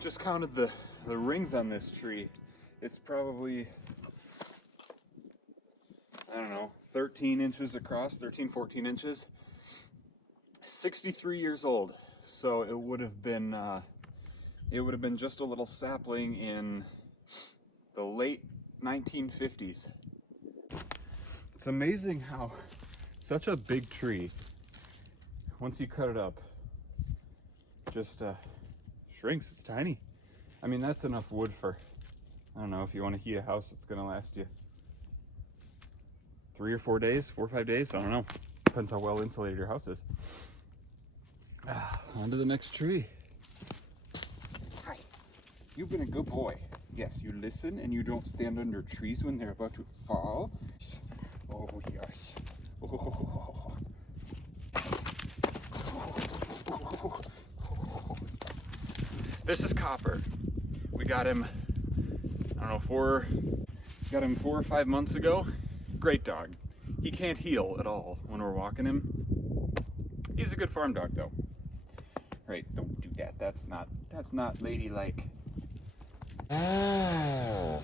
Just counted the rings on this tree. It's probably, I don't know, 13 inches across, 13, 14 inches. 63 years old. So it would have been just a little sapling in the late 1950s. It's amazing how such a big tree, once you cut it up, just shrinks. It's tiny. I mean, that's enough wood for, I don't know, if you want to heat a house, it's going to last you 3 or 4 days, 4 or 5 days. I don't know. Depends how well insulated your house is. On to the next tree. Hi. You've been a good boy. Yes, you listen and you don't stand under trees when they're about to fall. Oh, yes. Oh. This is Copper. We got him, I don't know, 4 or 5 months ago. Great dog. He can't heel at all when we're walking him. He's a good farm dog though. Right, don't do that. That's not ladylike. Oh.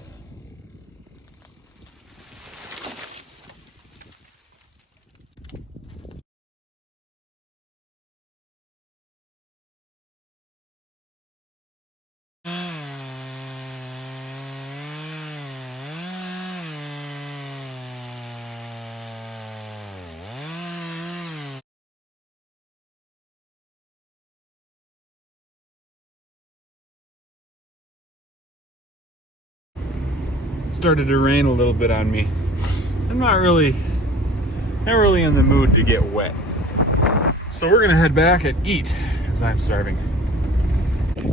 Started to rain a little bit on me. I'm not really in the mood to get wet. So we're gonna head back and eat, because I'm starving.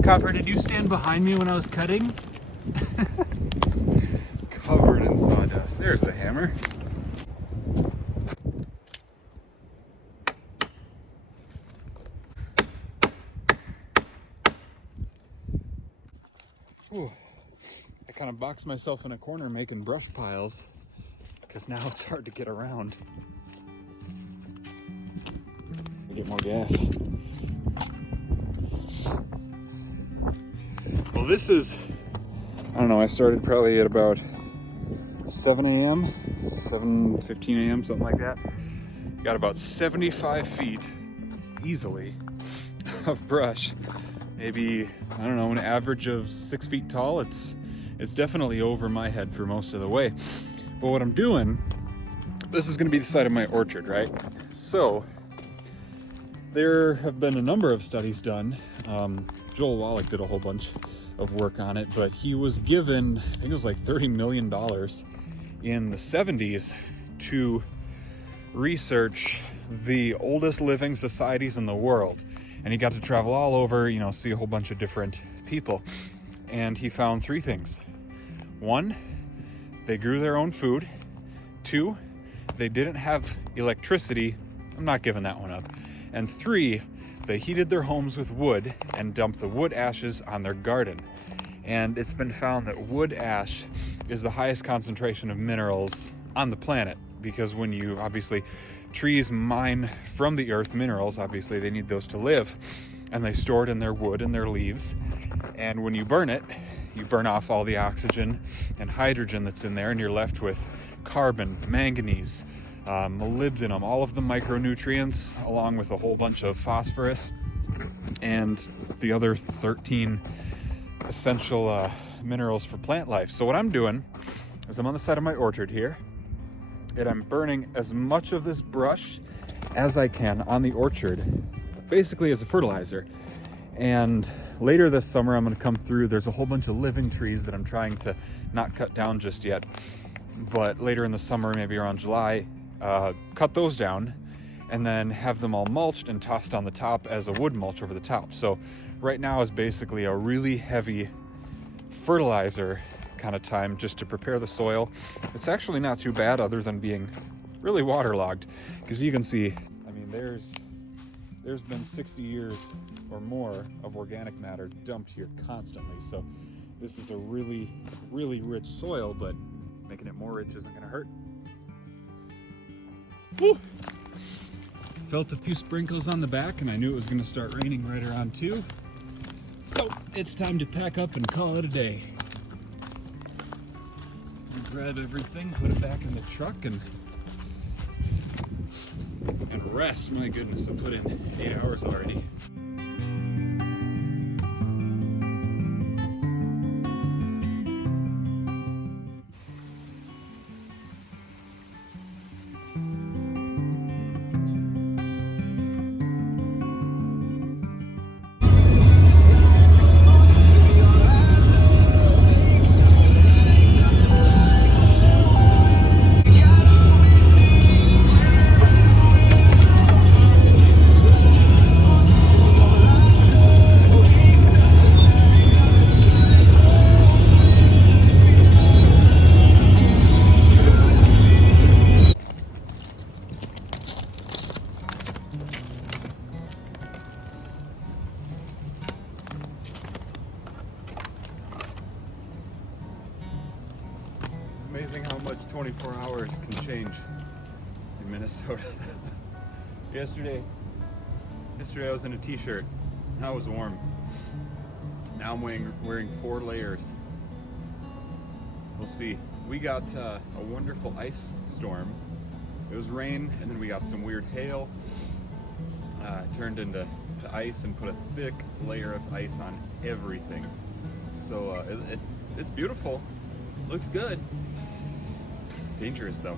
Copper, did you stand behind me when I was cutting? Covered in sawdust. There's the hammer. Ooh. I kind of boxed myself in a corner making brush piles because now it's hard to get around. Get more gas. Well, this is, I don't know, I started probably at about 7 a.m., 7:15 a.m., something like that. Got about 75 feet easily of brush. Maybe, I don't know, an average of 6 feet tall. It's definitely over my head for most of the way. But what I'm doing, this is gonna be the side of my orchard, right? So, there have been a number of studies done. Joel Wallach did a whole bunch of work on it, but he was given, I think it was like $30 million in the 70s to research the oldest living societies in the world. And he got to travel all over, you know, see a whole bunch of different people. And he found 3 things. 1, they grew their own food. 2, they didn't have electricity. I'm not giving that one up. And 3, they heated their homes with wood and dumped the wood ashes on their garden. And it's been found that wood ash is the highest concentration of minerals on the planet, because when you, obviously, trees mine from the earth minerals, obviously they need those to live, and they store it in their wood and their leaves. And when you burn it, you burn off all the oxygen and hydrogen that's in there, and you're left with carbon, manganese, molybdenum, all of the micronutrients, along with a whole bunch of phosphorus and the other 13 essential minerals for plant life. So what I'm doing is I'm on the side of my orchard here, and I'm burning as much of this brush as I can on the orchard, basically as a fertilizer. And later this summer, I'm gonna come through. There's a whole bunch of living trees that I'm trying to not cut down just yet. But later in the summer, maybe around July, cut those down and then have them all mulched and tossed on the top as a wood mulch over the top. So right now is basically a really heavy fertilizer kind of time just to prepare the soil. It's actually not too bad other than being really waterlogged, because you can see, I mean, there's been 60 years or more of organic matter dumped here constantly. So this is a really, really rich soil, but making it more rich isn't gonna hurt. Woo! Felt a few sprinkles on the back and I knew it was gonna start raining right around 2. So it's time to pack up and call it a day. Grab everything, put it back in the truck and rest. My goodness, I put in 8 hours already. Amazing how much 24 hours can change in Minnesota. Yesterday I was in a t-shirt. Now it was warm. Now I'm wearing 4 layers. We'll see. We got a wonderful ice storm. It was rain, and then we got some weird hail. Turned into ice and put a thick layer of ice on everything. So it's beautiful. Looks good. Dangerous though.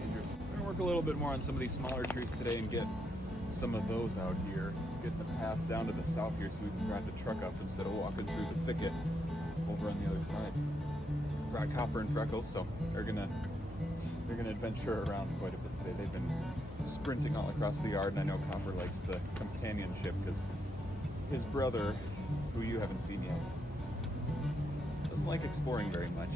Dangerous. I'm gonna work a little bit more on some of these smaller trees today and get some of those out here. Get the path down to the south here so we can drive the truck up instead of walking through the thicket over on the other side. Brought Copper and Freckles, so they're gonna adventure around quite a bit today. They've been sprinting all across the yard, and I know Copper likes the companionship because his brother, who you haven't seen yet, doesn't like exploring very much.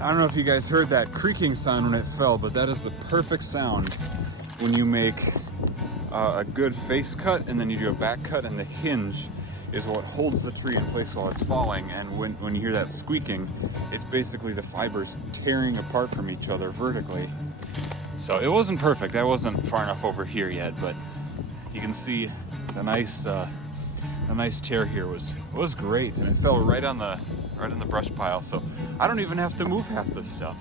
I don't know if you guys heard that creaking sound when it fell, but that is the perfect sound when you make a good face cut and then you do a back cut, and the hinge is what holds the tree in place while it's falling. And when you hear that squeaking, it's basically the fibers tearing apart from each other vertically. So it wasn't perfect. I wasn't far enough over here yet, but you can see the nice tear here was great, and it fell right in the brush pile. So I don't even have to move half this stuff.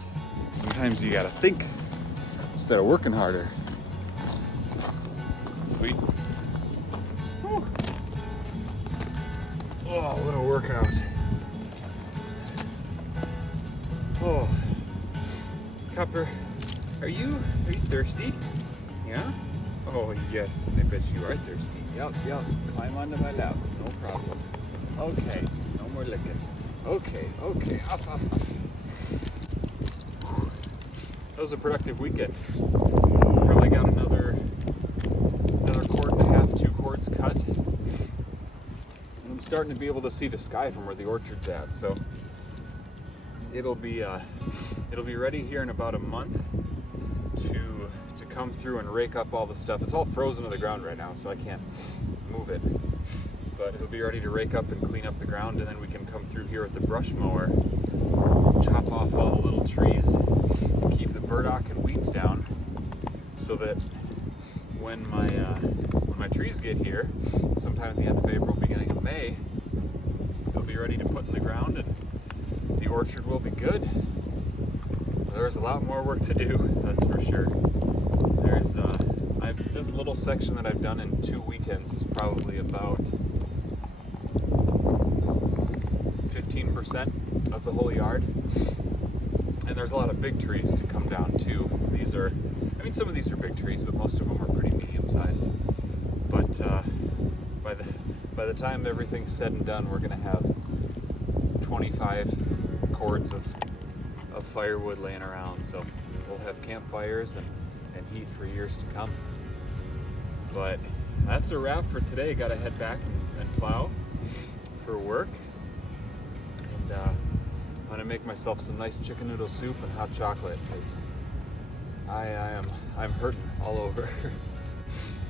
Sometimes you gotta think instead of working harder. Sweet. Whew. Oh, what a workout. Oh, Copper, are you thirsty? Yeah? Oh yes, I bet you are thirsty. Yup, climb onto my lap, no problem. Okay, no more licking. Okay, off. That was a productive weekend. Probably got another 1.5 quarts, 2 quarts cut. And I'm starting to be able to see the sky from where the orchard's at, so it'll be ready here in about a month to come through and rake up all the stuff. It's all frozen to the ground right now, so I can't move it. But it'll be ready to rake up and clean up the ground, and then we can come through here with the brush mower chop off all the little trees and keep the burdock and weeds down, so that when my trees get here, sometime at the end of April, beginning of May, they'll be ready to put in the ground and the orchard will be good. There's a lot more work to do, that's for sure. There's this little section that I've done in 2 weekends is probably about 15% of the whole yard. And there's a lot of big trees to come down too. These are, I mean, some of these are big trees, but most of them are pretty medium-sized. But by the time everything's said and done, we're gonna have 25 cords of firewood laying around. So we'll have campfires and heat for years to come. But that's a wrap for today. Gotta head back and plow for work. And I'm gonna make myself some nice chicken noodle soup and hot chocolate, because I'm hurting all over.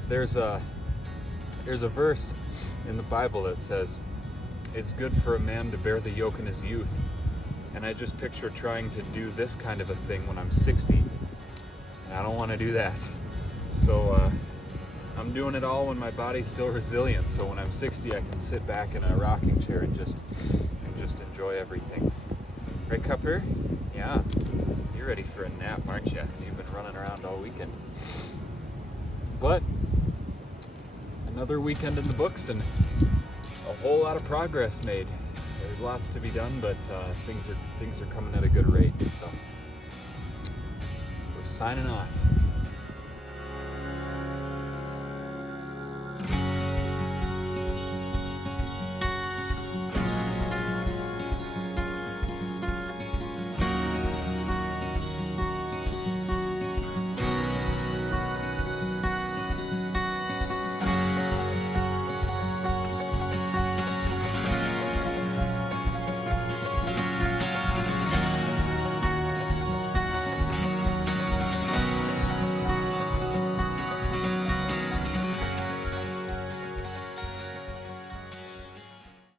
There's a verse in the Bible that says, "It's good for a man to bear the yoke in his youth." And I just picture trying to do this kind of a thing when I'm 60. And I don't want to do that. So I'm doing it all when my body's still resilient. So when I'm 60, I can sit back in a rocking chair and just enjoy everything. Right, Cupper? Yeah. You're ready for a nap, aren't you? You've been running around all weekend. But another weekend in the books and a whole lot of progress made. There's lots to be done, but things are coming at a good rate. So we're signing off.